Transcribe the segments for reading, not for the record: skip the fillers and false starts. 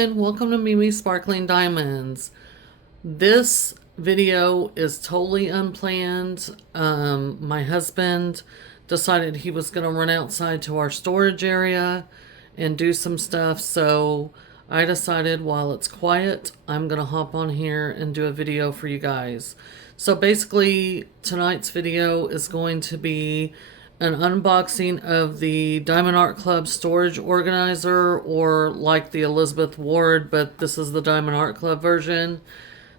everyone, welcome to Mimi Sparkling Diamonds. This video is totally unplanned. My husband decided he was going to run outside to our storage area and do some stuff, so I decided while it's quiet, I'm going to hop on here and do a video for you guys. So basically, tonight's video is going to be an unboxing of the Diamond Art Club storage organizer, or like the Elizabeth Ward, but this is the Diamond Art Club version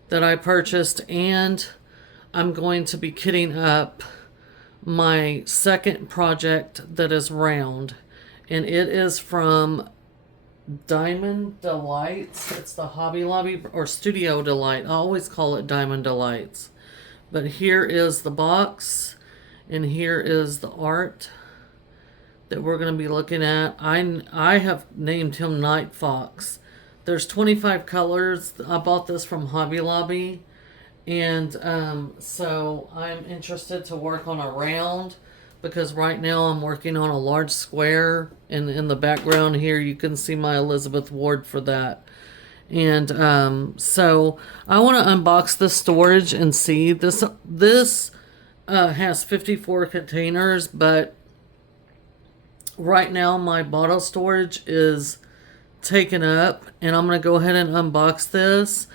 that I purchased. And I'm going to be kitting up my second project that is round, and it is from Diamond Delights. It's the Hobby Lobby or Studio Delight. I always call it Diamond Delights. But here is the box. And here is the art that we're going to be looking at. I have named him Night Fox. There's 25 colors. I bought this from Hobby Lobby. And so I'm interested to work on a round, because right now I'm working on a large square. And in the background here you can see my Elizabeth Ward for that. And so I want to unbox the storage and see. This has 54 containers, but right now my bottle storage is taken up, and I'm going to go ahead and unbox this.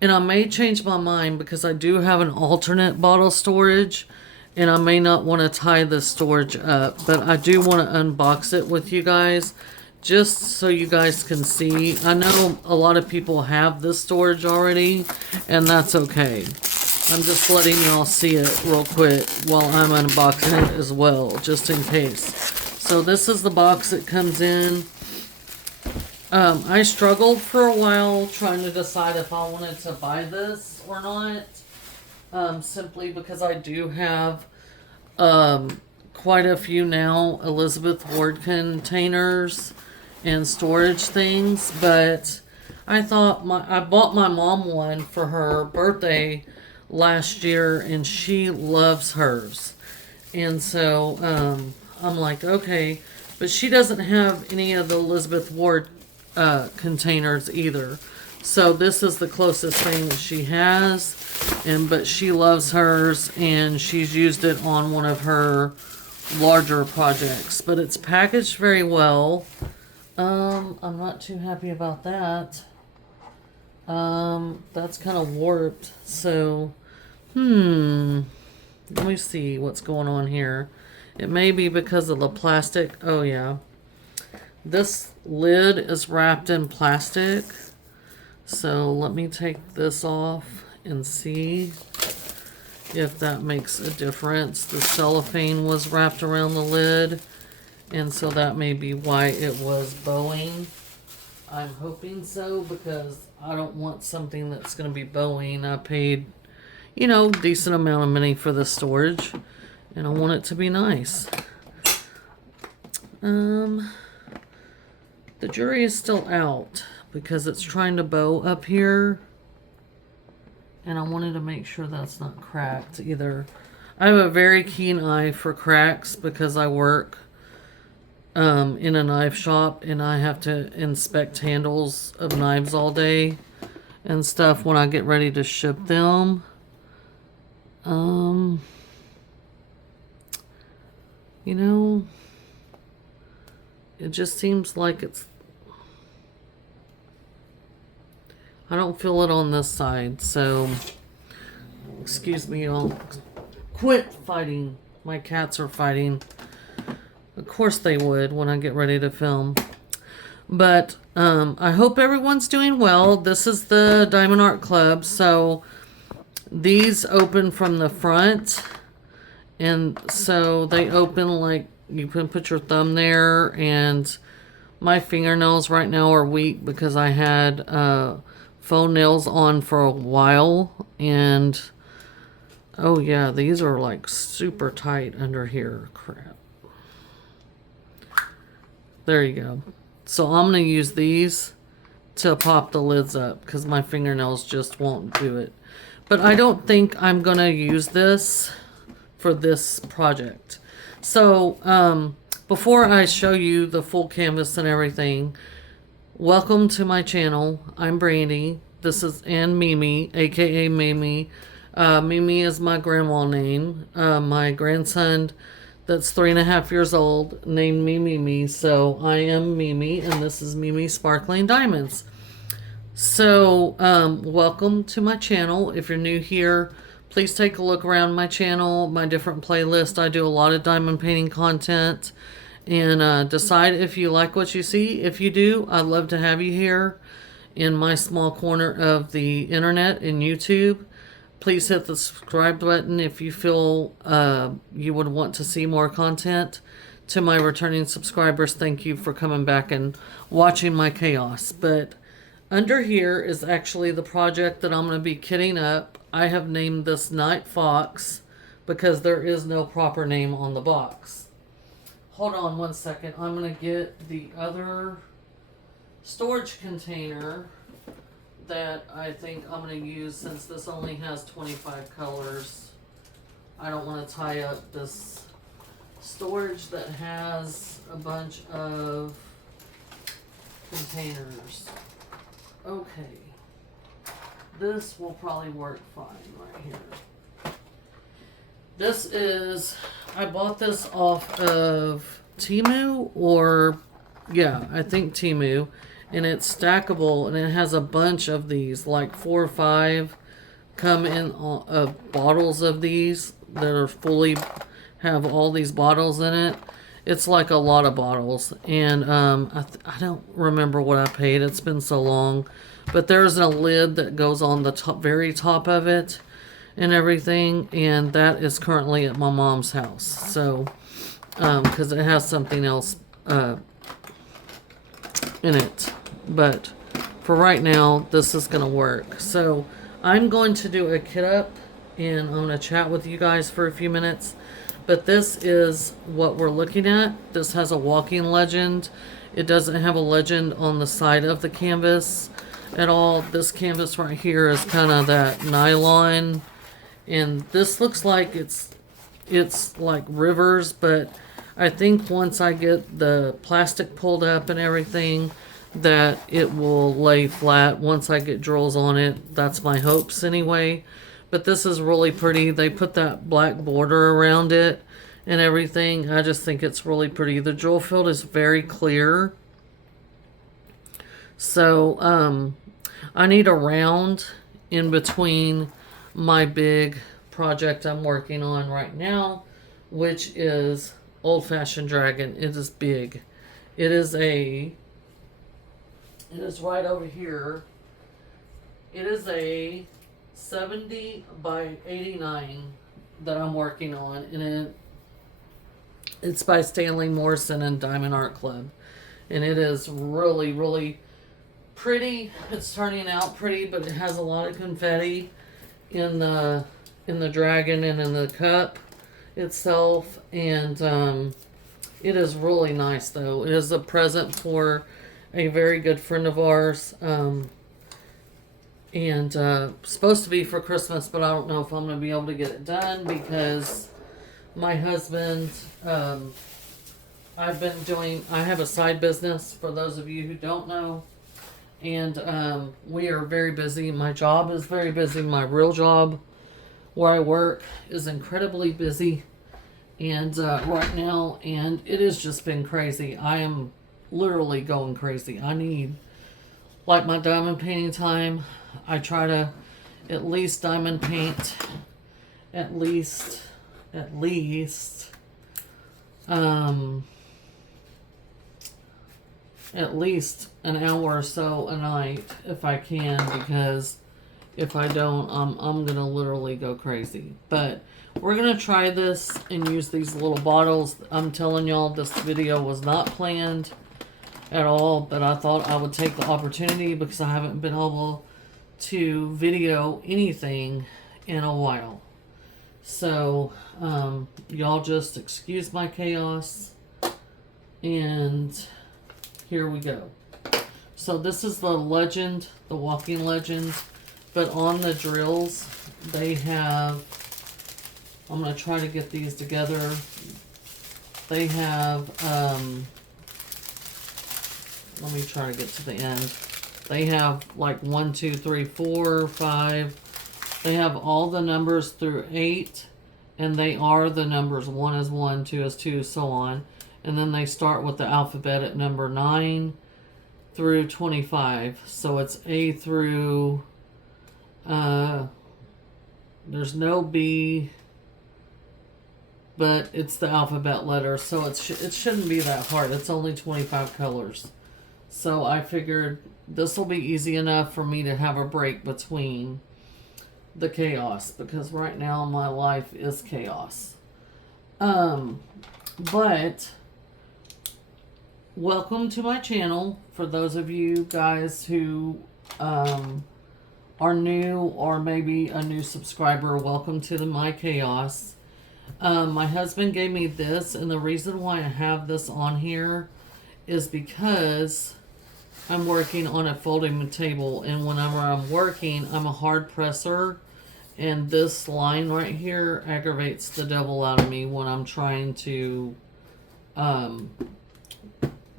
And I may change my mind because I do have an alternate bottle storage, and I may not want to tie this storage up, but I do want to unbox it with you guys just so you guys can see. I know a lot of people have this storage already, and that's okay. I'm just letting y'all see it real quick while I'm unboxing it as well, just in case. So this is the box it comes in. I struggled for a while trying to decide if I wanted to buy this or not. Simply because I do have quite a few now Elizabeth Ward containers and storage things. But I thought I bought my mom one for her birthday last year, and she loves hers. And so I'm like, okay, but she doesn't have any of the Elizabeth Ward containers either. So this is the closest thing that she has, but she loves hers, and she's used it on one of her larger projects. But it's packaged very well. I'm not too happy about that. That's kind of warped. So, let me see what's going on here. It may be because of the plastic. Oh, yeah. This lid is wrapped in plastic. So let me take this off and see if that makes a difference. The cellophane was wrapped around the lid, and so that may be why it was bowing. I'm hoping so, because I don't want something that's going to be bowing. I paid, decent amount of money for the storage, and I want it to be nice. The jury is still out because it's trying to bow up here, and I wanted to make sure that's not cracked either. I have a very keen eye for cracks because I work in a knife shop, and I have to inspect handles of knives all day and stuff when I get ready to ship them. It just seems like I don't feel it on this side, so excuse me, I'll quit fighting. My cats are fighting. Of course they would when I get ready to film. But I hope everyone's doing well. This is the Diamond Art Club. So these open from the front. And so they open like you can put your thumb there. And my fingernails right now are weak because I had faux nails on for a while. And oh yeah, these are like super tight under here. Crap. There you go. So I'm going to use these to pop the lids up because my fingernails just won't do it. But I don't think I'm going to use this for this project. So before I show you the full canvas and everything, Welcome to my channel. I'm Brandy. This is and Mimi, aka Mimi. Mimi is my grandma name. My grandson, that's 3.5 years old, named me Mimi. So I am Mimi, and this is Mimi Sparkling Diamonds. So, welcome to my channel. If you're new here, please take a look around my channel, my different playlist. I do a lot of diamond painting content, and decide if you like what you see. If you do, I'd love to have you here in my small corner of the internet in YouTube. Please hit the subscribe button if you feel you would want to see more content. To my returning subscribers, thank you for coming back and watching my chaos. But under here is actually the project that I'm going to be kitting up. I have named this Night Fox because there is no proper name on the box. Hold on one second. I'm going to get the other storage container that I think I'm going to use, since this only has 25 colors. I don't want to tie up this storage that has a bunch of containers. Okay, this will probably work fine right here. This is, I bought this off of Temu, or yeah, I think Temu, and it's stackable, and it has a bunch of these, like 4 or 5 come in bottles of these that are fully, have all these bottles in it. It's like a lot of bottles, and I don't remember what I paid. It's been so long, but there's a lid that goes on the top, very top of it, and everything, and that is currently at my mom's house. So, because it has something else in it, but for right now, this is gonna work. So, I'm going to do a kit up, and I'm gonna chat with you guys for a few minutes. But this is what we're looking at. This has a walking legend. It doesn't have a legend on the side of the canvas at all. This canvas right here is kind of that nylon. And this looks like it's like rivers, but I think once I get the plastic pulled up and everything, that it will lay flat once I get drills on it. That's my hopes anyway. But this is really pretty. They put that black border around it and everything. I just think it's really pretty. The jewel field is very clear. So, I need a round in between my big project I'm working on right now, which is Old Fashioned Dragon. It is big. It is right over here. It is a 70 by 89 that I'm working on, and it's by Stanley Morrison and Diamond Art Club, and it is really, really pretty. It's turning out pretty, but it has a lot of confetti in the dragon and in the cup itself, and it is really nice. Though it is a present for a very good friend of ours. And supposed to be for Christmas, but I don't know if I'm going to be able to get it done because my husband, I have a side business, for those of you who don't know, and we are very busy. My job is very busy. My real job where I work is incredibly busy, and right now, and it has just been crazy. I am literally going crazy. I need, like, my diamond painting time. I try to at least diamond paint at least an hour or so a night if I can, because if I don't, I'm gonna literally go crazy. But we're gonna try this and use these little bottles. I'm telling y'all, this video was not planned at all, but I thought I would take the opportunity because I haven't been able to video anything in a while. So, y'all just excuse my chaos, and here we go. So this is the legend, the walking legend, but on the drills, they have, I'm going to try to get these together. They have let me try to get to the end. They have like 1, 2, 3, 4, 5. They have all the numbers through 8, and they are the numbers. 1 is 1, 2 is 2, so on. And then they start with the alphabet at number 9 through 25. So it's A through, there's no B, but it's the alphabet letter, so it shouldn't be that hard. It's only 25 colors. So I figured this will be easy enough for me to have a break between the chaos, because right now my life is chaos. But welcome to my channel. For those of you guys who are new, or maybe a new subscriber, welcome to my chaos. My husband gave me this, and the reason why I have this on here is because I'm working on a folding table, and whenever I'm working, I'm a hard presser, and this line right here aggravates the devil out of me when I'm trying to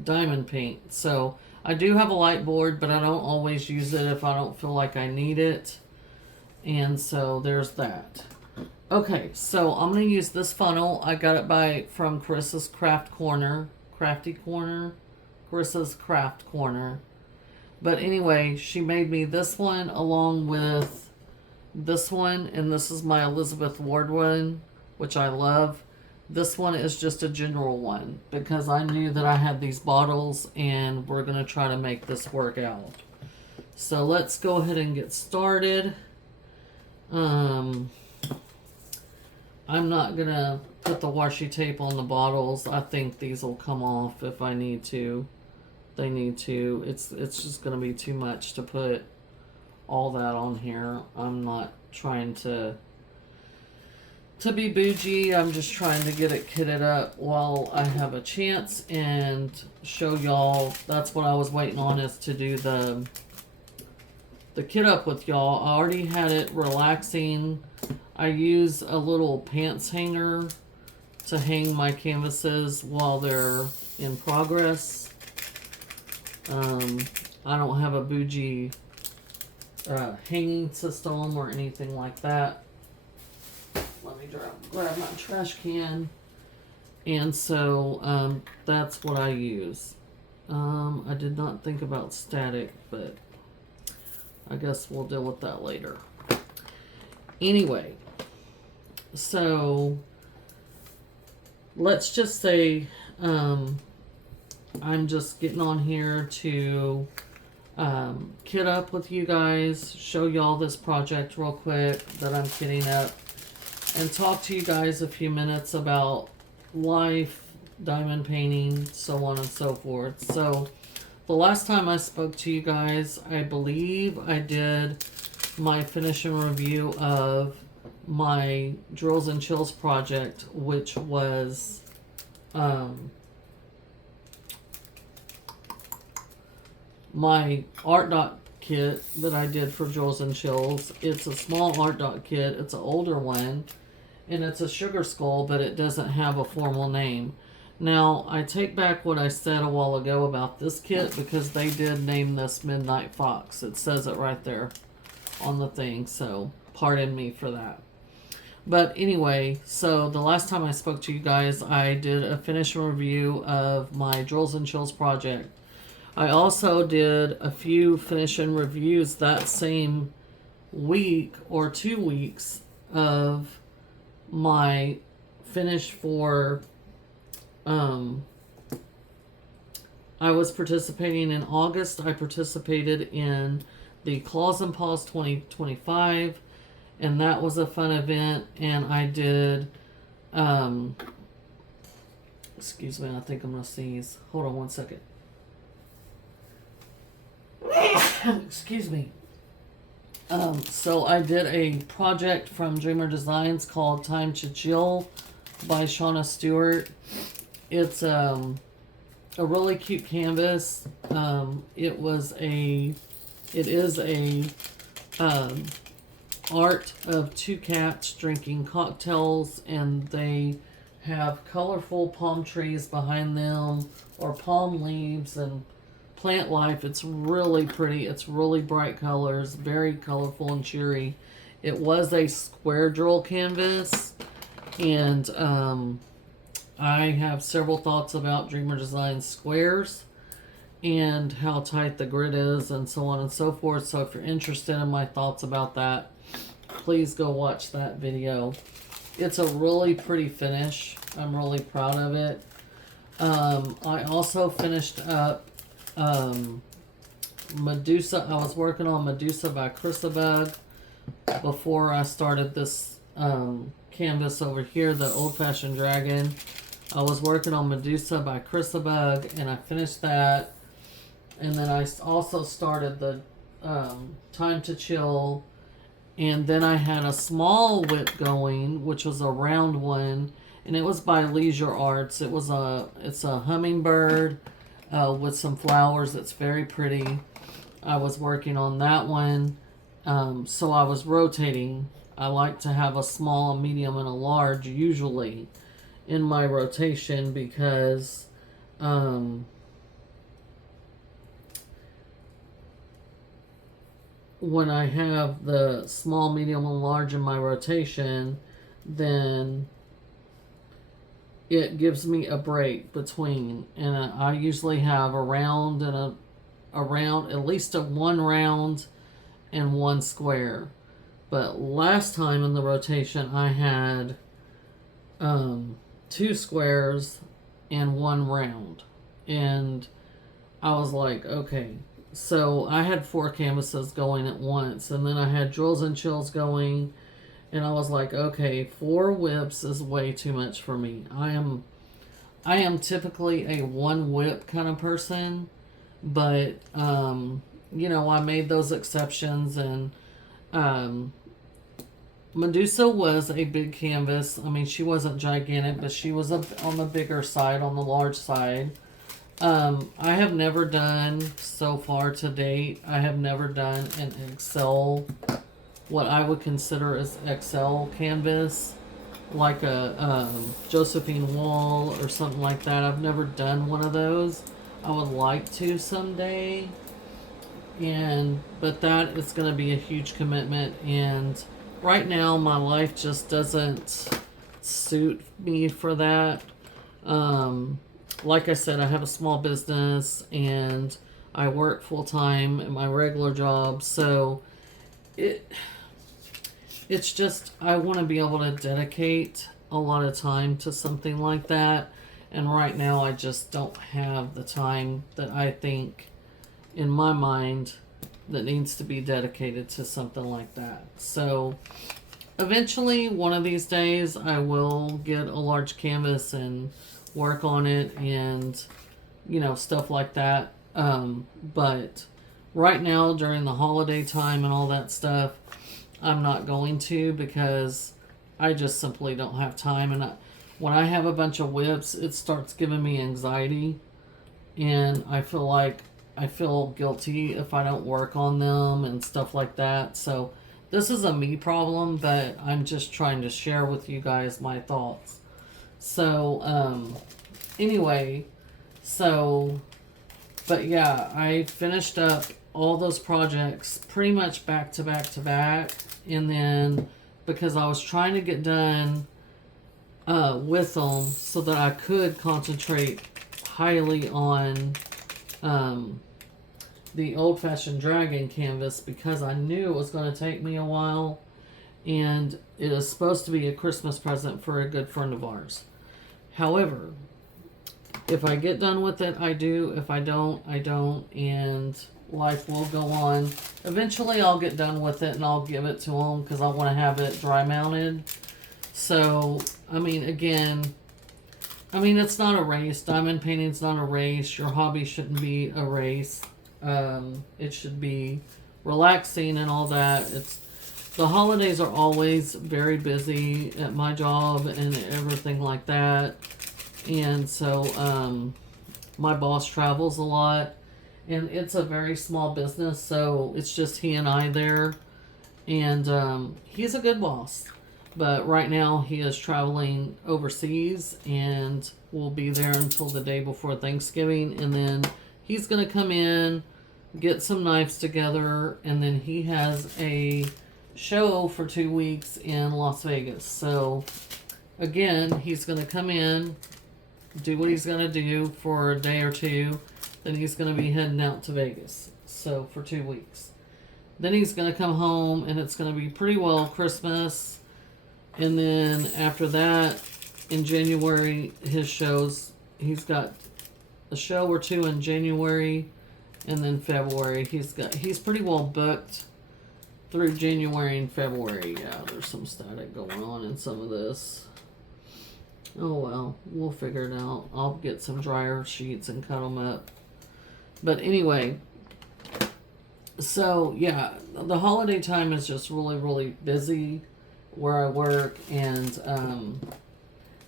diamond paint. So I do have a light board, but I don't always use it if I don't feel like I need it. And so there's that. Okay, so I'm going to use this funnel. I got it from Chris's Craft Corner. Crafty Corner? Chris's Craft Corner. But anyway, she made me this one along with this one. And this is my Elizabeth Ward one, which I love. This one is just a general one, because I knew that I had these bottles and we're going to try to make this work out. So let's go ahead and get started. I'm not going to put the washi tape on the bottles. I think these will come off if I need to. They need to. It's just going to be too much to put all that on here. I'm not trying to be bougie. I'm just trying to get it kitted up while I have a chance and show y'all. That's what I was waiting on, is to do the kit up with y'all. I already had it relaxing. I use a little pants hanger to hang my canvases while they're in progress. I don't have a bougie hanging system or anything like that. Let me grab my trash can. And so that's what I use. I did not think about static, but I guess we'll deal with that later. Anyway, so let's just say I'm just getting on here to kit up with you guys, show y'all this project real quick that I'm kitting up, and talk to you guys a few minutes about life, diamond painting, so on and so forth. So the last time I spoke to you guys, I believe I did my finish and review of my Drills and Chills project, which was my art dot kit that I did for Drills and Chills. It's a small art dot kit. It's an older one, and it's a sugar skull, but it doesn't have a formal name. Now, I take back what I said a while ago about this kit, because they did name this Midnight Fox. It says it right there on the thing, so pardon me for that. But anyway, so the last time I spoke to you guys, I did a finish review of my Drills and Chills project. I also did a few finish and reviews that same week or 2 weeks of my finish for I was participating in August. I participated in the Claws and Paws 2025, and that was a fun event. And I did excuse me, I think I'm gonna sneeze. Hold on one second. Excuse me. So I did a project from Dreamer Designs called Time to Chill by Shauna Stewart. It's a really cute canvas. It is a art of 2 cats drinking cocktails, and they have colorful palm trees behind them, or palm leaves and plant life. It's really pretty. It's really bright colors, very colorful and cheery. It was a square drill canvas, and I have several thoughts about Dreamer Design squares and how tight the grid is and so on and so forth. So if you're interested in my thoughts about that, please go watch that video. It's a really pretty finish. I'm really proud of it. I also finished up Medusa. I was working on Medusa by Chrysabug before I started this canvas over here, the Old Fashioned Dragon. I was working on Medusa by Chrysabug, and I finished that. And then I also started the Time to Chill. And then I had a small whip going, which was a round one, and it was by Leisure Arts. It's a hummingbird with some flowers. It's very pretty. I was working on that one, so I was rotating. I like to have a small, a medium, and a large usually in my rotation because when I have the small, medium, and large in my rotation, then it gives me a break between. And I usually have a round and a round, at least one round and one square. But last time in the rotation, I had 2 squares and 1 round. And I was like, okay. So I had 4 canvases going at once, and then I had Drills and Chills going, and I was like, okay, 4 whips is way too much for me. I am typically a 1 whip kind of person, but you know, I made those exceptions, and Medusa was a big canvas. I mean, she wasn't gigantic, but she was on the bigger side, on the large side. I have never done, so far to date, I have never done an XL, what I would consider as XL canvas, like a Josephine Wall or something like that. I've never done one of those. I would like to someday, but that is going to be a huge commitment, and right now my life just doesn't suit me for that. Like I said, I have a small business and I work full time at my regular job, so it's just, I want to be able to dedicate a lot of time to something like that, and right now I just don't have the time that I think in my mind that needs to be dedicated to something like that. So eventually, one of these days, I will get a large canvas and work on it, and you know, stuff like that. But right now, during the holiday time and all that stuff, I'm not going to, because I just simply don't have time. And when I have a bunch of whips, it starts giving me anxiety, and I feel guilty if I don't work on them and stuff like that. So this is a me problem, but I'm just trying to share with you guys my thoughts. So, anyway, but yeah, I finished up all those projects pretty much back to back to back. And then, because I was trying to get done with them so that I could concentrate highly on the Old Fashioned Dragon canvas, because I knew it was going to take me a while, and it is supposed to be a Christmas present for a good friend of ours. However, if I get done with it, I do. If I don't, I don't, and life will go on. Eventually, I'll get done with it, and I'll give it to them, because I want to have it dry mounted. So, I mean, again, it's not a race. Diamond painting's not a race. Your hobby shouldn't be a race. It should be relaxing and all that. The holidays are always very busy at my job and everything like that. And so, my boss travels a lot, and it's a very small business, so it's just he and I there. And, he's a good boss, but right now he is traveling overseas and will be there until the day before Thanksgiving, and then he's going to come in, get some knives together, and then he has a show for 2 weeks in Las Vegas. So again, he's going to come in, do what he's going to do for a day or two, then he's going to be heading out to Vegas. So for 2 weeks. Then he's going to come home, and it's going to be pretty well Christmas. And then after that, in January, his shows, he's got a show or two in January, and then February. He's pretty well booked through January and February. Yeah, there's some static going on in some of this. Oh well, we'll figure it out. I'll get some dryer sheets and cut them up. But anyway, so yeah, the holiday time is just really, really busy where I work, and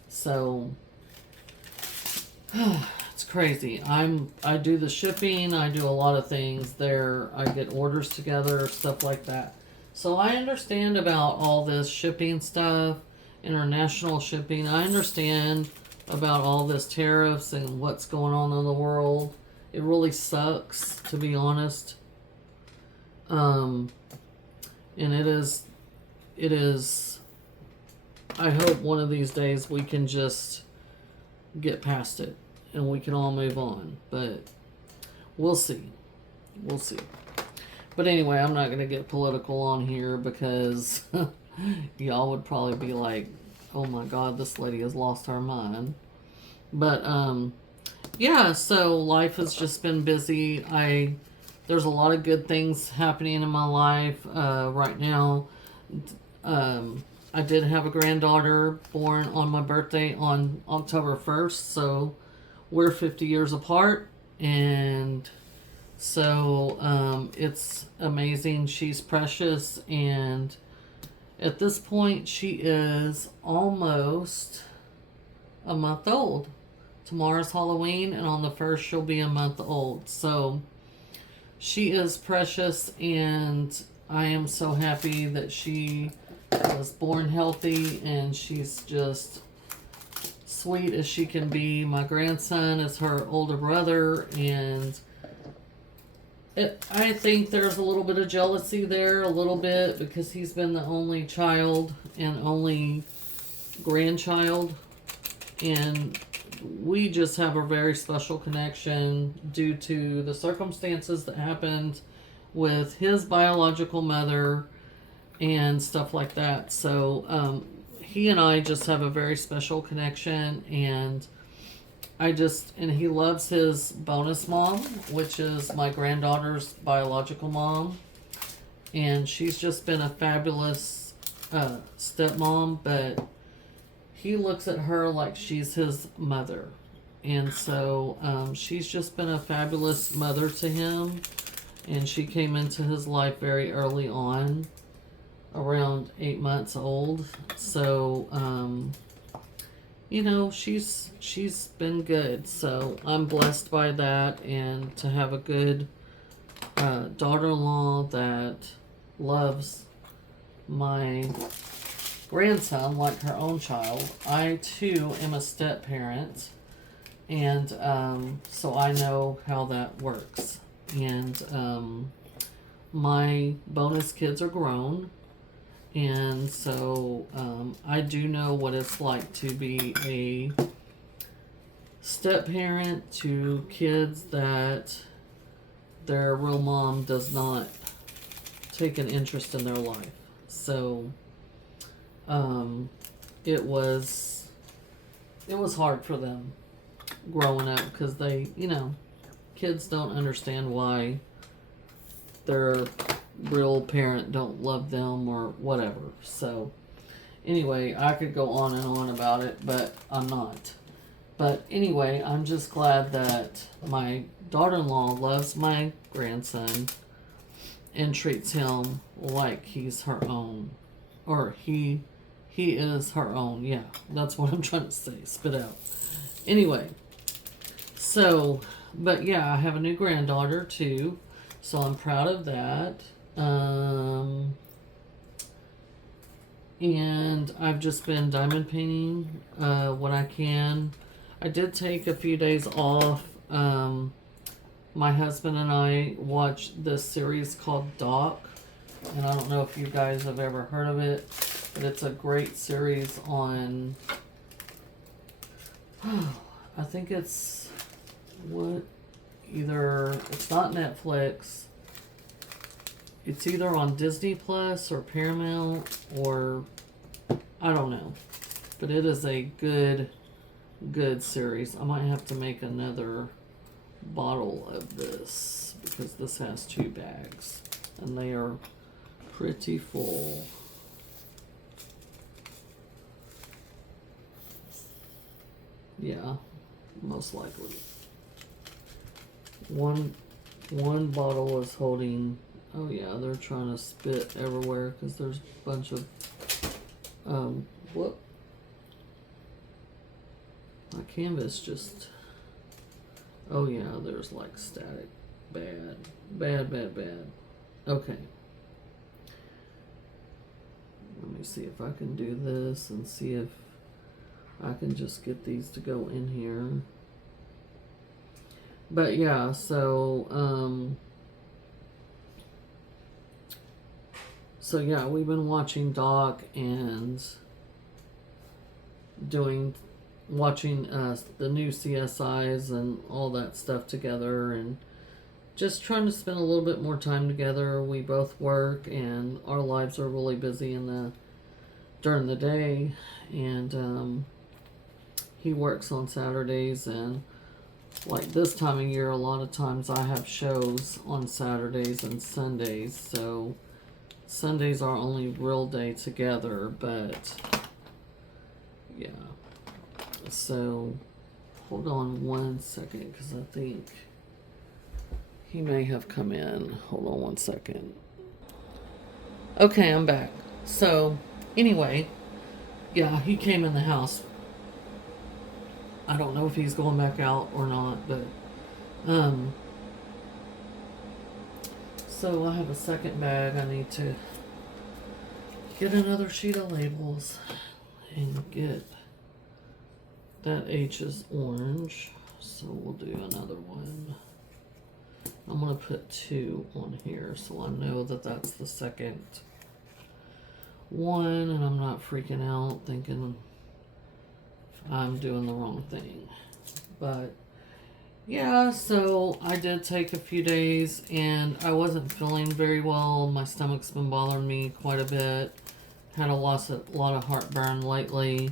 so it's crazy. I do the shipping, I do a lot of things there. I get orders together, stuff like that. So I understand about all this shipping stuff, international shipping. I understand about all this tariffs and what's going on in the world. It really sucks, to be honest. And it is, I hope one of these days we can just get past it and we can all move on. But we'll see. We'll see. But anyway, I'm not going to get political on here because y'all would probably be like, oh my God, this lady has lost her mind. But, yeah, so life has just been busy. There's a lot of good things happening in my life right now. I did have a granddaughter born on my birthday on October 1st, so we're 50 years apart, and so it's amazing. She's precious, and at this point she is almost a month old. Tomorrow's Halloween, and on the 1st she'll be a month old. So she is precious, and I am so happy that she was born healthy, and she's just sweet as she can be. My grandson is her older brother, and I think there's a little bit of jealousy there, a little bit, because he's been the only child and only grandchild, and we just have a very special connection due to the circumstances that happened with his biological mother and stuff like that. So he and I just have a very special connection, and and he loves his bonus mom, which is my granddaughter's biological mom, and she's just been a fabulous stepmom, but he looks at her like she's his mother. And so she's just been a fabulous mother to him. And she came into his life very early on, around 8 months old. So, she's been good. So I'm blessed by that. And to have a good daughter-in-law that loves my grandson like her own child. I too am a step parent, and so I know how that works. And my bonus kids are grown, and so I do know what it's like to be a step parent to kids that their real mom does not take an interest in their life. So it was hard for them growing up, because they, kids don't understand why their real parent don't love them or whatever. So anyway, I could go on and on about it, but I'm not. But anyway, I'm just glad that my daughter-in-law loves my grandson and treats him like he's her own, or he is her own. Yeah, that's what I'm trying to say. Spit out. Anyway, so, but yeah, I have a new granddaughter too, so I'm proud of that. And I've just been diamond painting when I can. I did take a few days off my husband and I watched this series called Doc, and I don't know if you guys have ever heard of it, but it's a great series on, I think it's, it's not Netflix, it's either on Disney Plus or Paramount, or I don't know, but it is a good series. I might have to make another bottle of this because this has 2 bags and they are pretty full. Yeah, most likely. One bottle is holding, oh yeah, they're trying to spit everywhere because there's a bunch of whoop. My canvas just, oh yeah, there's like static. Bad. Okay. Let me see if I can do this and see if I can just get these to go in here. But yeah, so yeah, we've been watching Doc and watching the new CSIs and all that stuff together, and just trying to spend a little bit more time together. We both work and our lives are really busy during the day, and he works on Saturdays, and like this time of year, a lot of times I have shows on Saturdays and Sundays, so Sunday's our only real day together. But yeah, so hold on one second because I think he may have come in. Hold on one second. Okay, I'm back. So anyway, yeah, he came in the house. I don't know if he's going back out or not, but so I have a second bag. I need to get another sheet of labels and get that H is orange, so we'll do another one. I'm gonna put 2 on here so I know that that's the second one, and I'm not freaking out thinking I'm doing the wrong thing. But yeah, so I did take a few days and I wasn't feeling very well. My stomach's been bothering me quite a bit. Had a lot of heartburn lately,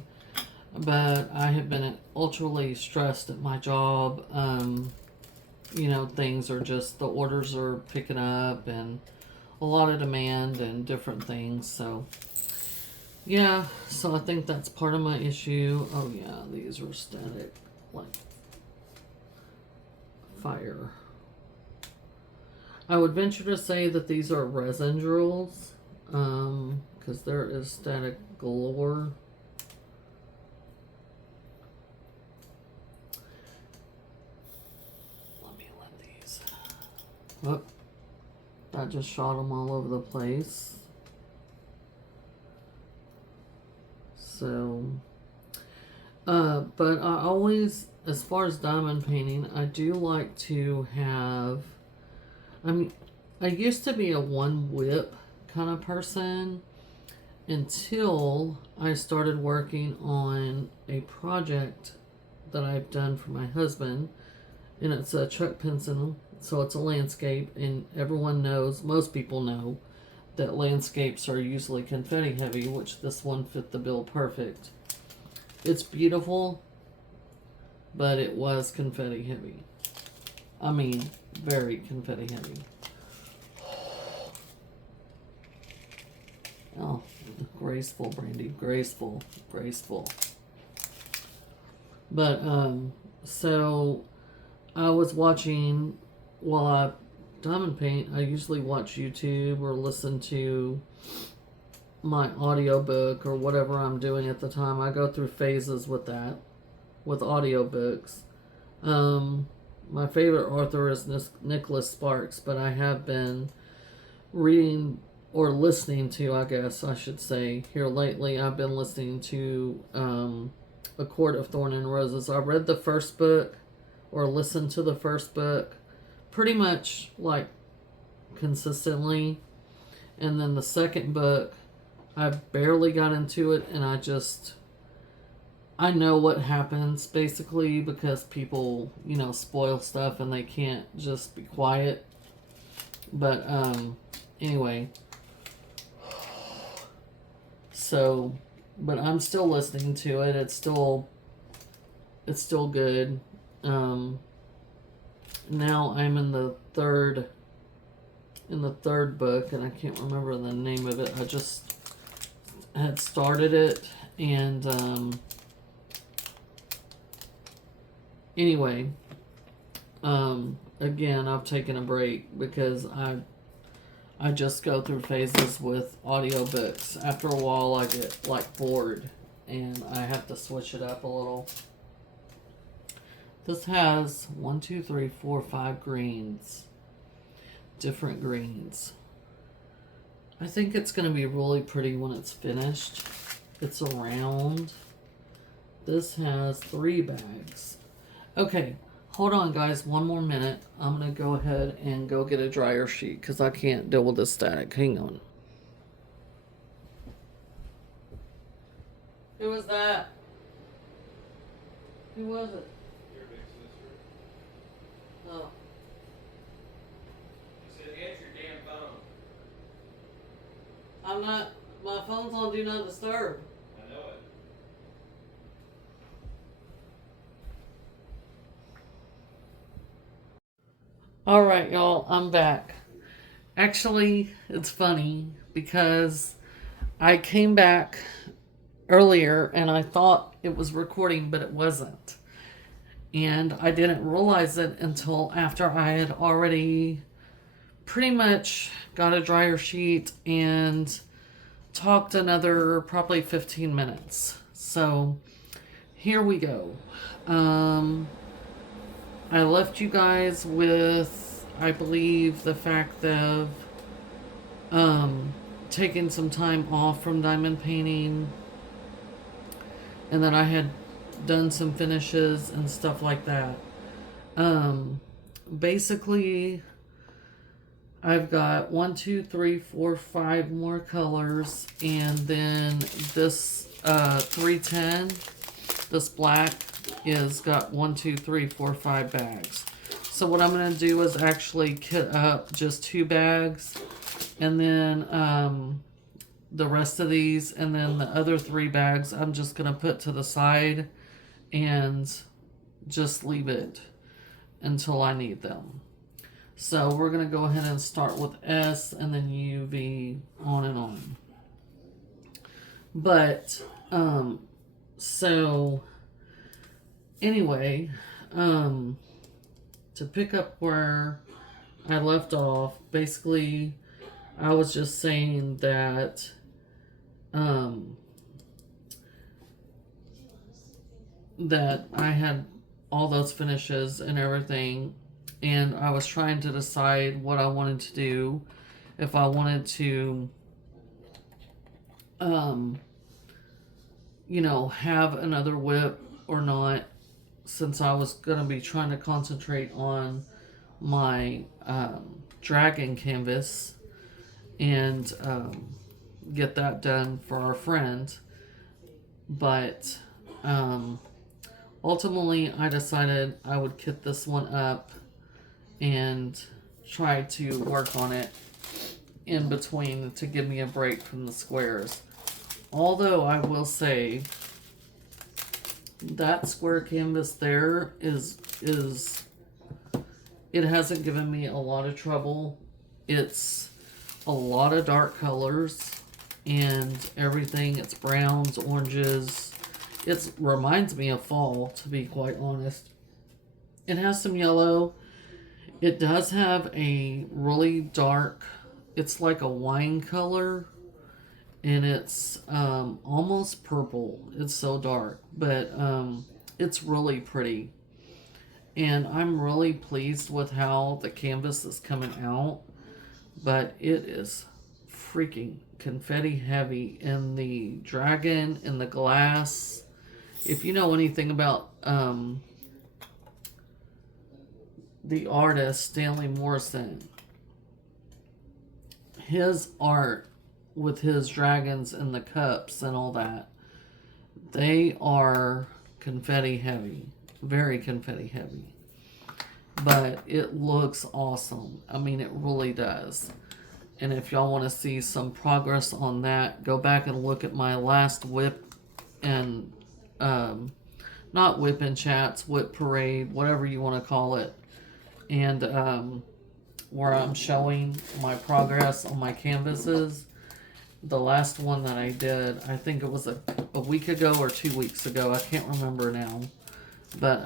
but I have been ultraly stressed at my job. Things are just, the orders are picking up and a lot of demand and different things. So yeah, so I think that's part of my issue. Oh yeah, these are static, like fire. I would venture to say that these are resin drills, because there is static galore. Let me let these. Oh, that just shot them all over the place. So, but I always, as far as diamond painting, I do like to have, I used to be a one whip kind of person until I started working on a project that I've done for my husband, and it's a Chuck Pinson, so it's a landscape, and everyone knows, most people know, that landscapes are usually confetti heavy, which this one fit the bill perfect. It's beautiful, but it was confetti heavy. I mean, very confetti heavy. Oh, graceful, Brandy, graceful. But, so I was watching, while I diamond paint, I usually watch YouTube or listen to my audiobook or whatever I'm doing at the time. I go through phases with that, with audiobooks. My favorite author is Nicholas Sparks, but I have been reading or listening to, I guess I should say, here lately. I've been listening to A Court of Thorn and Roses. I read the first book, or listened to the first book, pretty much like consistently. And then the second book, I barely got into it, and I know what happens basically because people, spoil stuff and they can't just be quiet. But anyway, so but I'm still listening to it. It's still good. Now I'm in the third book, and I can't remember the name of it. I just had started it, and anyway, again, I've taken a break because I just go through phases with audiobooks. After a while, I get like bored, and I have to switch it up a little. This has 1, 2, 3, 4, 5 greens. Different greens. I think it's going to be really pretty when it's finished. It's a round. This has 3 bags. Okay, hold on, guys. One more minute. I'm going to go ahead and go get a dryer sheet because I can't deal with this static. Hang on. Who was that? Who was it? Your big sister. Oh. She said, answer your damn phone. I'm not. My phone's on Do Not Disturb. I know it. All right, y'all. I'm back. Actually, it's funny because I came back earlier and I thought it was recording, but it wasn't. And I didn't realize it until after I had already pretty much got a dryer sheet and talked another probably 15 minutes. So here we go. I left you guys with, I believe, the fact of taking some time off from diamond painting, and that I had done some finishes and stuff like that. Basically, I've got 1, 2, 3, 4, 5 more colors, and then this 310, this black, is got 1, 2, 3, 4, 5 bags. So what I'm going to do is actually kit up just 2 bags, and then the rest of these, and then the other 3 bags I'm just going to put to the side and just leave it until I need them. So we're going to go ahead and start with S and then UV, on and on. But so anyway, to pick up where I left off, basically I was just saying that that I had all those finishes and everything, and I was trying to decide what I wanted to do, if I wanted to have another whip or not, since I was going to be trying to concentrate on my dragon canvas and get that done for our friend. But ultimately I decided I would kit this one up and try to work on it in between to give me a break from the squares. Although I will say that square canvas there is it hasn't given me a lot of trouble. It's a lot of dark colors and everything. It's browns, oranges. It reminds me of fall, to be quite honest. It has some yellow. It does have a really dark, it's like a wine color, and it's almost purple. It's so dark, but it's really pretty. And I'm really pleased with how the canvas is coming out, but it is freaking confetti heavy in the dragon, in the glass. If you know anything about the artist Stanley Morrison, his art with his dragons and the cups and all that, they are confetti heavy, very confetti heavy. But it looks awesome. I mean, it really does. And if y'all want to see some progress on that, go back and look at my last whip and, not whip and chats, whip parade, whatever you want to call it. And where I'm showing my progress on my canvases. The last one that I did, I think it was a week ago or 2 weeks ago. I can't remember now. But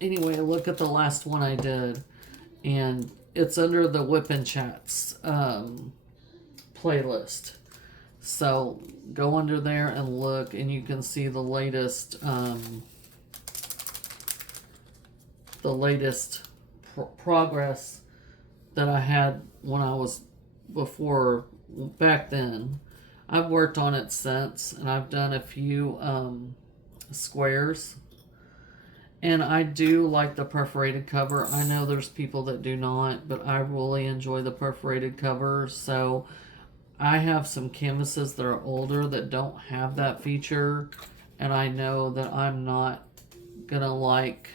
anyway, look at the last one I did. And it's under the Whip and Chats playlist. So go under there and look, and you can see the latest progress that I had when I was before back then. I've worked on it since, and I've done a few squares. And I do like the perforated cover. I know there's people that do not, but I really enjoy the perforated cover. So I have some canvases that are older that don't have that feature. And I know that I'm not going to like...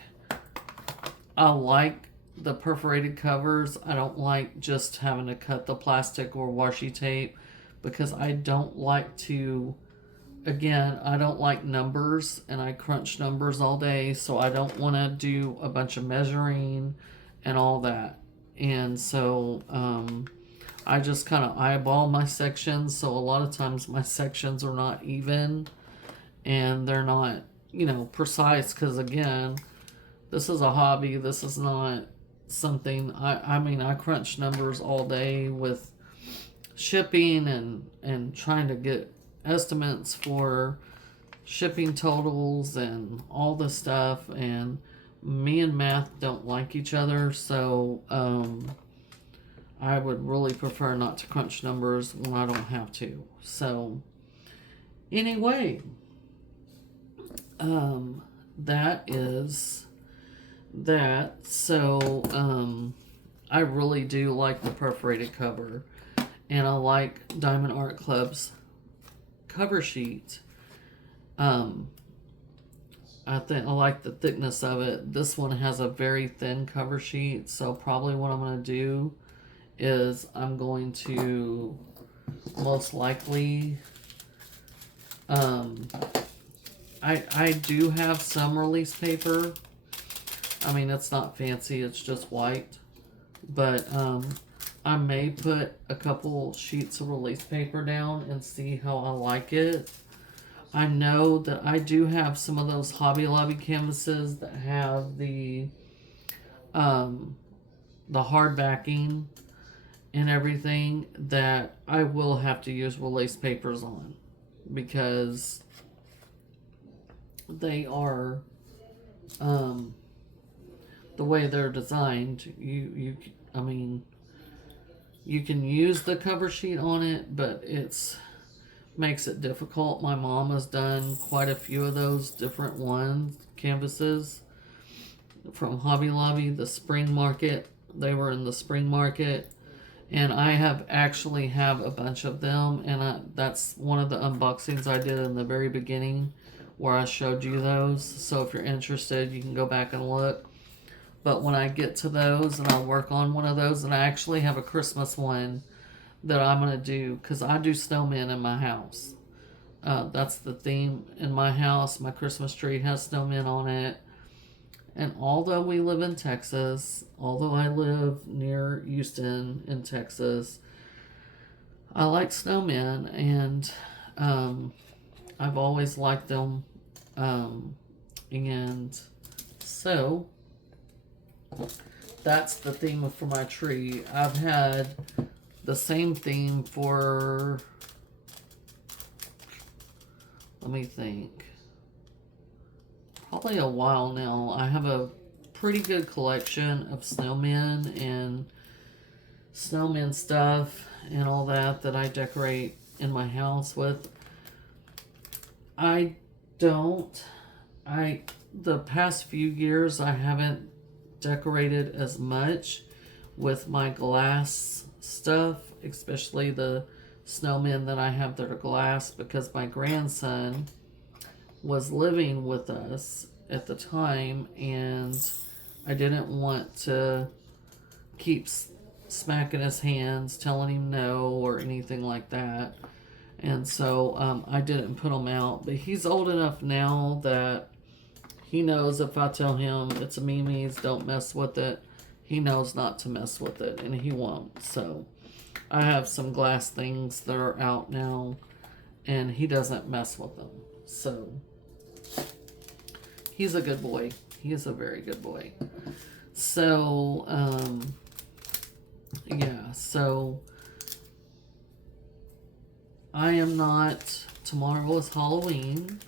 I like the perforated covers. I don't like just having to cut the plastic or washi tape because I don't like to... Again, I don't like numbers, and I crunch numbers all day, so I don't want to do a bunch of measuring and all that. And so I just kind of eyeball my sections, so a lot of times my sections are not even, and they're not, precise, because again, this is a hobby. This is not something... I mean, I crunch numbers all day with shipping and trying to get estimates for shipping totals and all the stuff, and me and math don't like each other, so I would really prefer not to crunch numbers when I don't have to. So anyway, that is that. So I really do like the perforated cover, and I like Diamond Art Club's cover sheet. I think I like the thickness of it. This one has a very thin cover sheet, so probably what I'm going to do is I'm going to most likely I do have some release paper. I mean, it's not fancy, it's just white, but I may put a couple sheets of release paper down and see how I like it. I know that I do have some of those Hobby Lobby canvases that have the hard backing and everything that I will have to use release papers on, because they are the way they're designed. I mean, you can use the cover sheet on it, but it's makes it difficult. My mom has done quite a few of those different canvases from Hobby Lobby, the spring market. They were in the spring market, and I have a bunch of them, and that's one of the unboxings I did in the very beginning where I showed you those. So if you're interested, you can go back and look. But when I get to those and I'll work on one of those, and I actually have a Christmas one that I'm going to do, because I do snowmen in my house. That's the theme in my house. My Christmas tree has snowmen on it. And although we live in Texas, although I live near Houston in Texas, I like snowmen, and I've always liked them. And so that's the theme for my tree. I've had the same theme for, let me think, probably a while now. I have a pretty good collection of snowmen and snowman stuff and all that I decorate in my house with. the past few years I haven't decorated as much with my glass stuff, especially the snowmen that I have that are glass, because my grandson was living with us at the time and I didn't want to keep smacking his hands, telling him no or anything like that. And so I didn't put him out. But he's old enough now that he knows if I tell him it's a Mimi's, don't mess with it, he knows not to mess with it, and he won't. So I have some glass things that are out now, and he doesn't mess with them. So he's a good boy. He is a very good boy. So, yeah, so I am not, tomorrow is Halloween,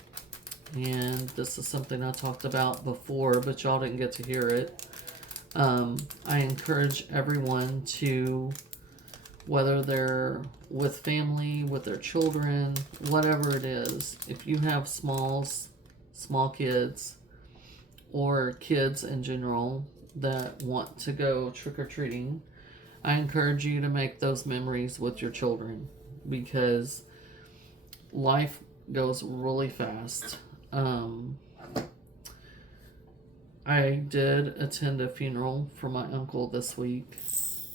and this is something I talked about before, but y'all didn't get to hear it. I encourage everyone to, whether they're with family, with their children, whatever it is, if you have small kids, or kids in general that want to go trick-or-treating, I encourage you to make those memories with your children, because life goes really fast. I did attend a funeral for my uncle this week,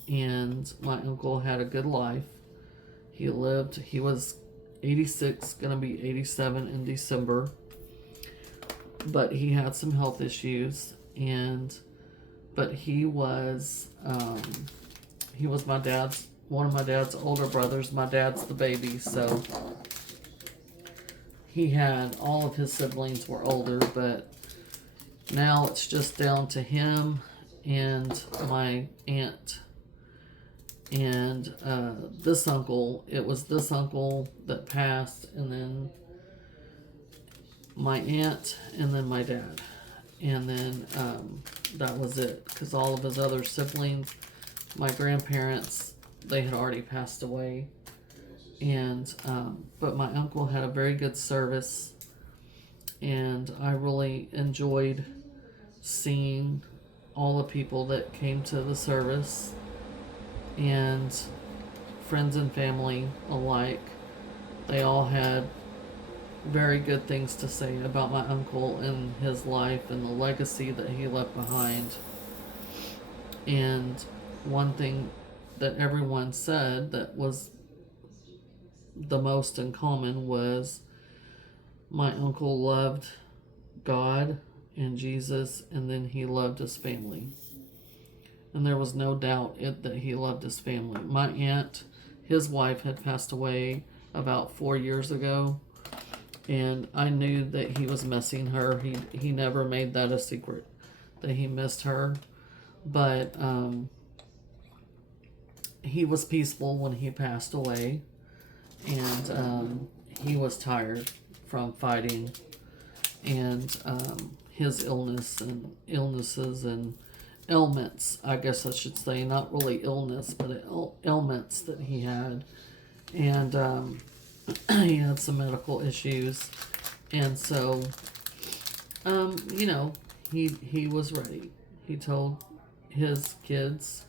and my uncle had a good life. He lived, he was 86, gonna be 87 in December, but he had some health issues, but he was my dad's, one of my dad's older brothers. My dad's the baby, so he had, all of his siblings were older, but now it's just down to him and my aunt and this uncle. It was this uncle that passed, and then my aunt, and then my dad, and then that was it, because all of his other siblings, my grandparents, they had already passed away. And but my uncle had a very good service, and I really enjoyed seeing all the people that came to the service, and friends and family alike. They all had very good things to say about my uncle and his life and the legacy that he left behind. And one thing that everyone said that was the most in common was my uncle loved God and Jesus, and then he loved his family. And there was no doubt that he loved his family. My aunt, his wife, had passed away about 4 years ago, and I knew that he was missing her. He never made that a secret that he missed her, but he was peaceful when he passed away, and he was tired from fighting, and his illnesses and ailments, I guess I should say, not really illness, but ailments that he had, and he had some medical issues, and so he was ready. He told his kids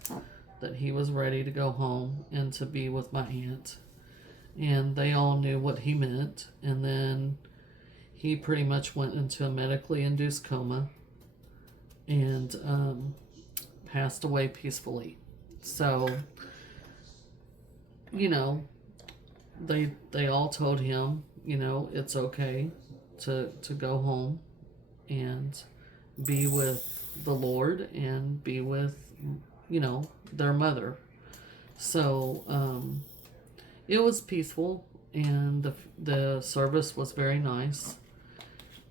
that he was ready to go home and to be with my aunt, and they all knew what he meant. And then he pretty much went into a medically induced coma and passed away peacefully. So they all told him, it's okay to go home and be with the Lord and be with their mother. So it was peaceful, and the service was very nice.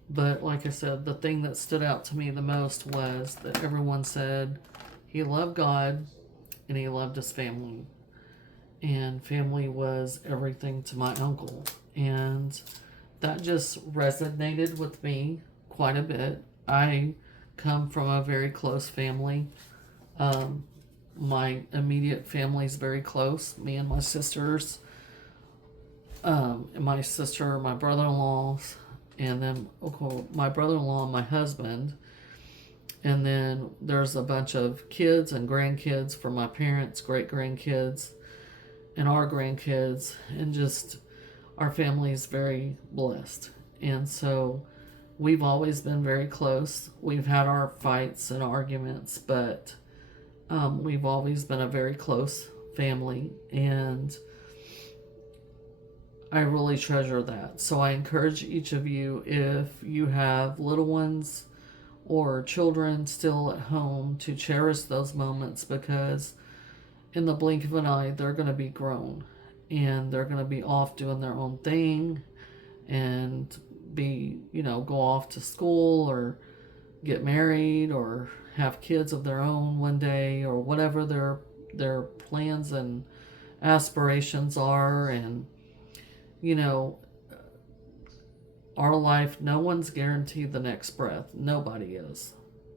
But like I said, the thing that stood out to me the most was that everyone said he loved God and he loved his family. And family was everything to my uncle. And that just resonated with me quite a bit. I come from a very close family. My immediate family is very close. Me and my sisters, my brother-in-laws, and then my brother-in-law and my husband, and then there's a bunch of kids and grandkids for my parents, great grandkids, and our grandkids, and just our family is very blessed. And so we've always been very close. We've had our fights and arguments, but we've always been a very close family, and I really treasure that. So I encourage each of you, if you have little ones or children still at home, to cherish those moments, because in the blink of an eye, they're going to be grown and they're going to be off doing their own thing and go off to school or get married or have kids of their own one day, or whatever their plans and aspirations are. And our life, no one's guaranteed the next breath. Nobody is.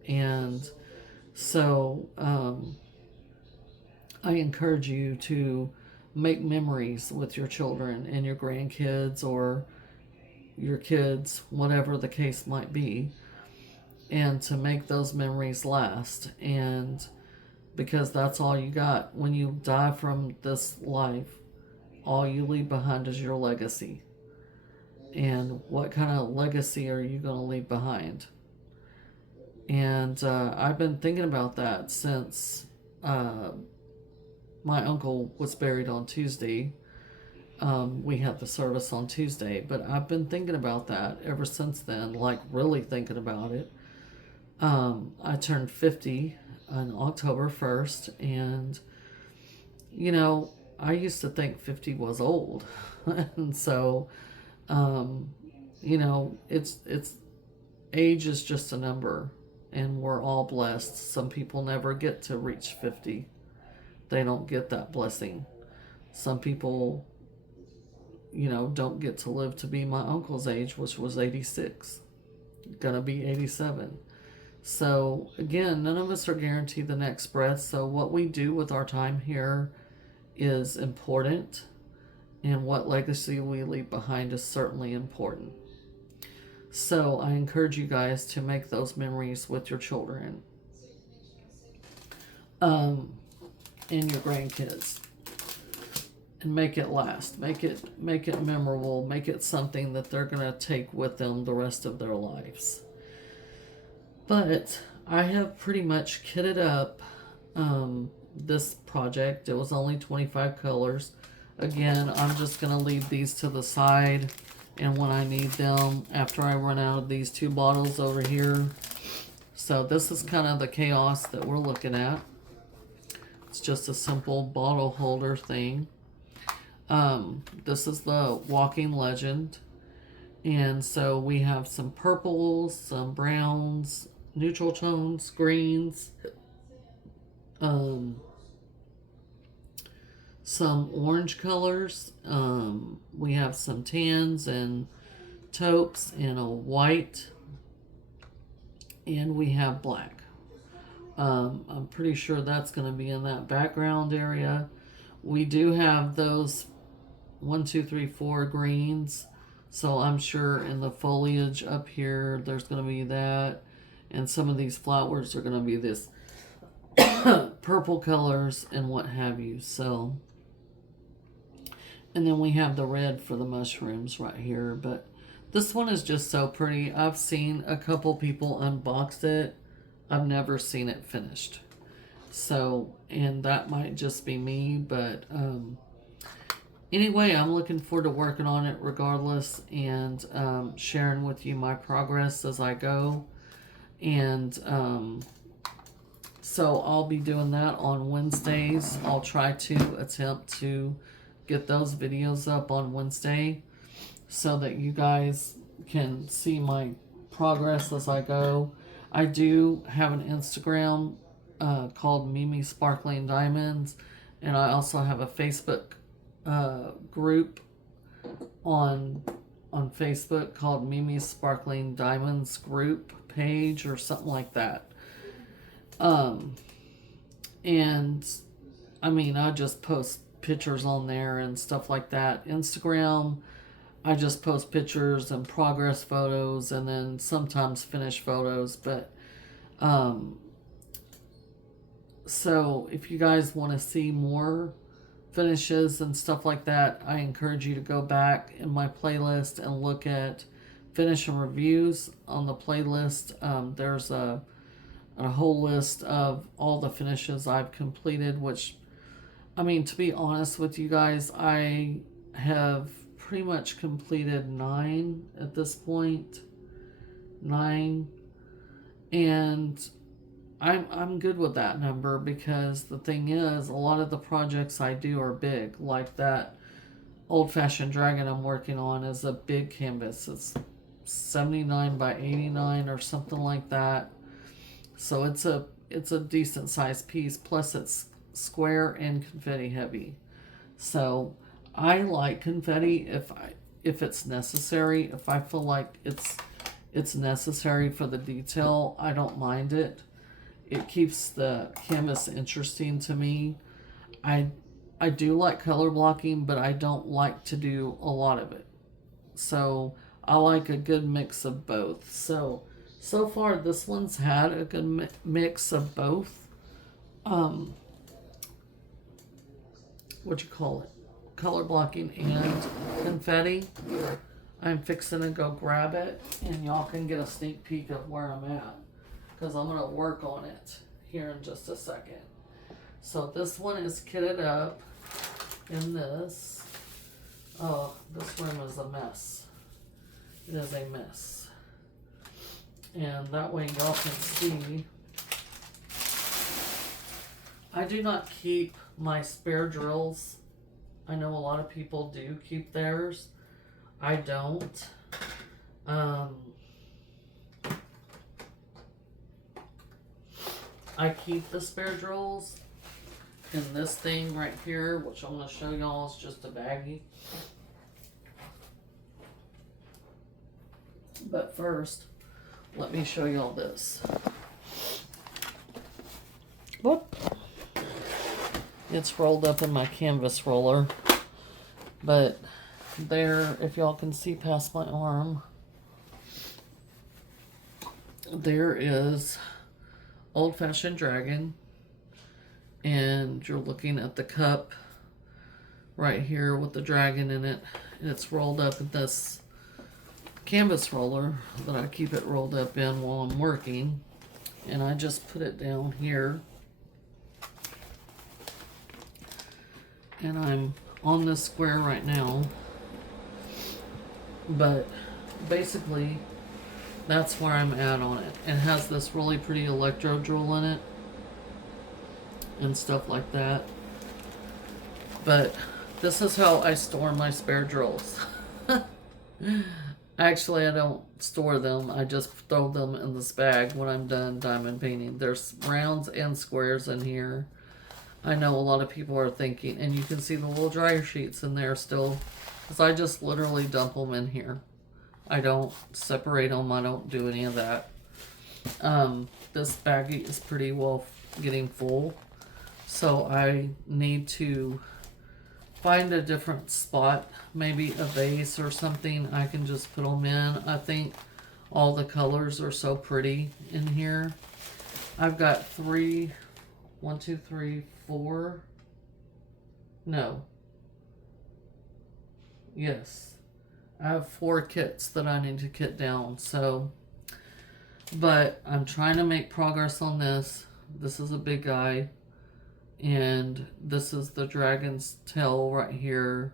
And so I encourage you to make memories with your children and your grandkids or your kids, whatever the case might be, and to make those memories last. And because that's all you got. When you die from this life, all you leave behind is your legacy. And what kind of legacy are you going to leave behind? And I've been thinking about that since my uncle was buried on Tuesday. We had the service on Tuesday, but I've been thinking about that ever since then, like really thinking about it. I turned 50 on October 1st, and I used to think 50 was old. And so it's age is just a number, and we're all blessed. Some people never get to reach 50. They don't get that blessing. Some people, don't get to live to be my uncle's age, which was 86. Gonna be 87. So again, none of us are guaranteed the next breath. So what we do with our time here is important, and what legacy we leave behind is certainly important. So I encourage you guys to make those memories with your children and your grandkids, and make it last. Make it memorable. Make it something that they're gonna take with them the rest of their lives. But I have pretty much kitted up this project. It was only 25 colors. Again, I'm just going to leave these to the side, and when I need them, after I run out of these 2 bottles over here. So this is kind of the chaos that we're looking at. It's just a simple bottle holder thing. This is the Walking Legend. And so we have some purples, some browns, neutral tones, greens, some orange colors. We have some tans and taupes and a white, and we have black. I'm pretty sure that's going to be in that background area. We do have those 1, 2, 3, 4 greens. So I'm sure in the foliage up here, there's going to be that. And some of these flowers are going to be this purple colors and what have you. So, and then we have the red for the mushrooms right here. But this one is just so pretty. I've seen a couple people unbox it. I've never seen it finished. So, and that might just be me, but anyway, I'm looking forward to working on it regardless, and sharing with you my progress as I go. And so I'll be doing that on Wednesdays. I'll try to attempt to get those videos up on Wednesday so that you guys can see my progress as I go. I do have an Instagram called Mimi Sparkling Diamonds, and I also have a Facebook group on Facebook called Mimi Sparkling Diamonds group page or something like that. And I mean, I just post pictures on there and stuff like that. Instagram, I just post pictures and progress photos and then sometimes finished photos. But so if you guys want to see more finishes and stuff like that, I encourage you to go back in my playlist and look at finish and reviews. On the playlist, there's a whole list of all the finishes I've completed, which, I mean, to be honest with you guys, I have pretty much completed 9 at this point. 9. And I'm good with that number, because the thing is, a lot of the projects I do are big. Like that old fashioned dragon I'm working on is a big canvas. It's 79 by 89 or something like that. So it's a decent sized piece, plus it's square and confetti heavy. So I like confetti if it's necessary. If I feel like it's necessary for the detail, I don't mind it. It keeps the canvas interesting to me. I do like color blocking, but I don't like to do a lot of it. So I like a good mix of both. So far this one's had a good mix of both. What you call it? Color blocking and confetti. I'm fixing to go grab it, and y'all can get a sneak peek of where I'm at, because I'm going to work on it here in just a second. So this one is kitted up in this. Oh, this room is a mess. It is a mess. And that way y'all can see. I do not keep my spare drills. I know a lot of people do keep theirs. I don't. I keep the spare drills in this thing right here, which I'm going to show y'all is just a baggie. But first, let me show y'all this. Whoop. It's rolled up in my canvas roller. But there, if y'all can see past my arm, there is Old Fashioned Dragon. And you're looking at the cup right here with the dragon in it. And it's rolled up in this canvas roller that I keep it rolled up in while I'm working. And I just put it down here. And I'm on this square right now. But basically, that's where I'm at on it. It has this really pretty electro drill in it and stuff like that. But this is how I store my spare drills. Actually, I don't store them. I just throw them in this bag when I'm done diamond painting. There's rounds and squares in here. I know a lot of people are thinking, and you can see the little dryer sheets in there still, because I just literally dump them in here. I don't separate them. I don't do any of that. This baggie is pretty well getting full, so I need to find a different spot, maybe a vase or something I can just put them in. I think all the colors are so pretty in here. I've got 4. No. Yes. I have 4 kits that I need to kit down, so, but I'm trying to make progress on this. This is a big guy, and this is the dragon's tail right here,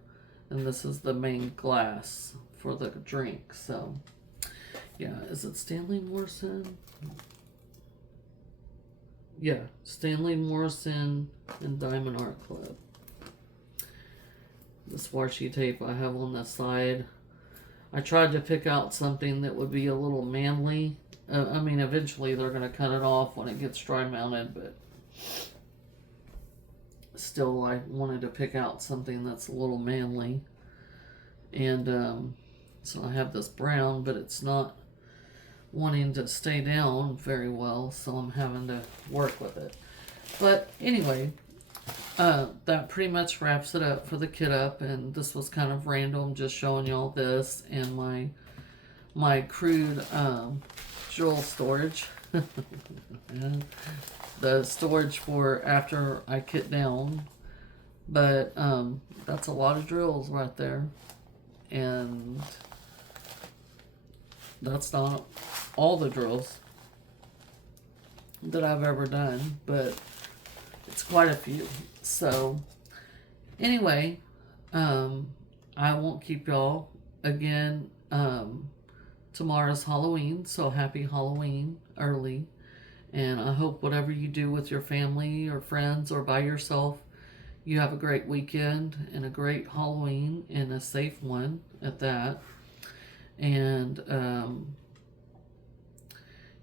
and this is the main glass for the drink. So yeah, is it Stanley Morrison? Yeah, Stanley Morrison and Diamond Art Club. This washi tape I have on the side. I tried to pick out something that would be a little manly. I mean, eventually they're going to cut it off when it gets dry mounted, but still I wanted to pick out something that's a little manly. And so I have this brown, but it's not wanting to stay down very well, so I'm having to work with it. But anyway, That pretty much wraps it up for the kit up, and this was kind of random, just showing y'all this and my crude jewel storage. And the storage for after I kit down. But that's a lot of drills right there. And that's not all the drills that I've ever done, but it's quite a few. So anyway, I won't keep y'all. Again, tomorrow's Halloween, so happy Halloween early. And I hope whatever you do with your family or friends or by yourself, you have a great weekend and a great Halloween and a safe one at that. And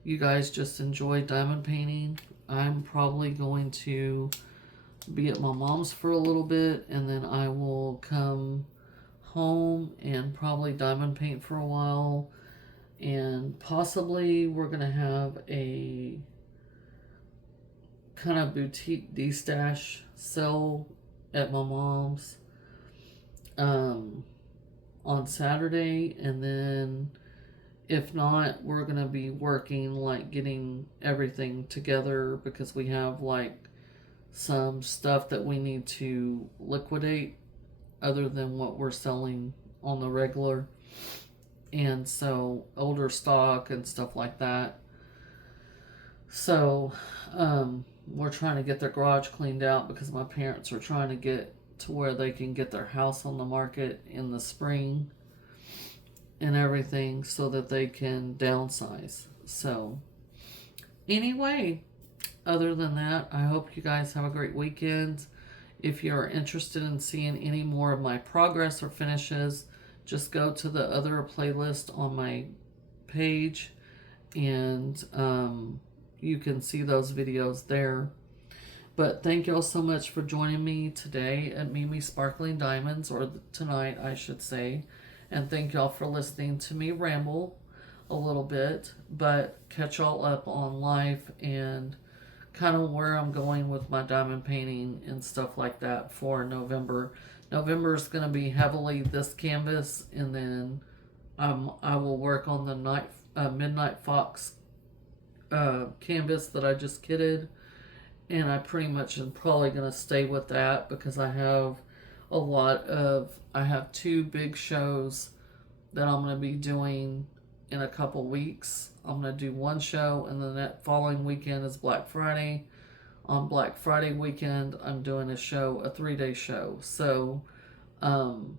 you guys just enjoy diamond painting. I'm probably going to be at my mom's for a little bit, and then I will come home and probably diamond paint for a while. And possibly we're going to have a kind of boutique de-stash sale at my mom's on Saturday, and then if not, we're gonna be working like getting everything together because we have like some stuff that we need to liquidate other than what we're selling on the regular, and so older stock and stuff like that. So we're trying to get their garage cleaned out because my parents are trying to get to where they can get their house on the market in the spring and everything so that they can downsize. So anyway, other than that, I hope you guys have a great weekend. If you're interested in seeing any more of my progress or finishes, just go to the other playlist on my page, and you can see those videos there. But thank y'all so much for joining me today at Mimi Sparkling Diamonds, or tonight, I should say. And thank y'all for listening to me ramble a little bit, but catch y'all up on life and kind of where I'm going with my diamond painting and stuff like that for November. November is going to be heavily this canvas, and then I will work on the Midnight Fox canvas that I just kitted, and I pretty much am probably going to stay with that because I have two big shows that I'm going to be doing in a couple weeks. I'm going to do one show, and then that following weekend is Black Friday. On Black Friday weekend, I'm doing a 3-day show. So I'm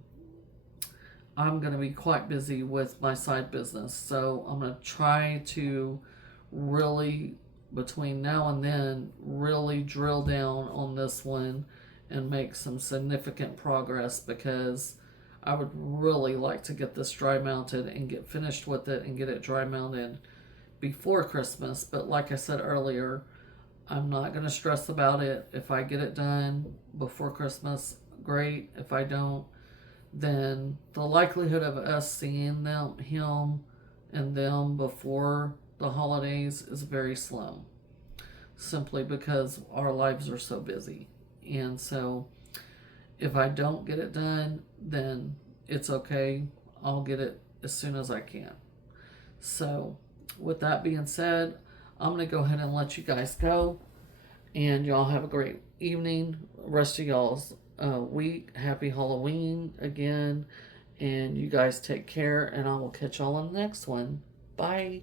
going to be quite busy with my side business. So I'm going to try to really, between now and then, really drill down on this one and make some significant progress, because I would really like to get this dry mounted and get finished with it and get it dry mounted before Christmas. But like I said earlier, I'm not going to stress about it. If I get it done before Christmas, great. If I don't, then the likelihood of us seeing him and them before the holidays is very slim, simply because our lives are so busy. And so if I don't get it done, then it's okay. I'll get it as soon as I can. So with that being said, I'm going to go ahead and let you guys go. And y'all have a great evening. Rest of y'all's week. Happy Halloween again. And you guys take care. And I will catch y'all on the next one. Bye.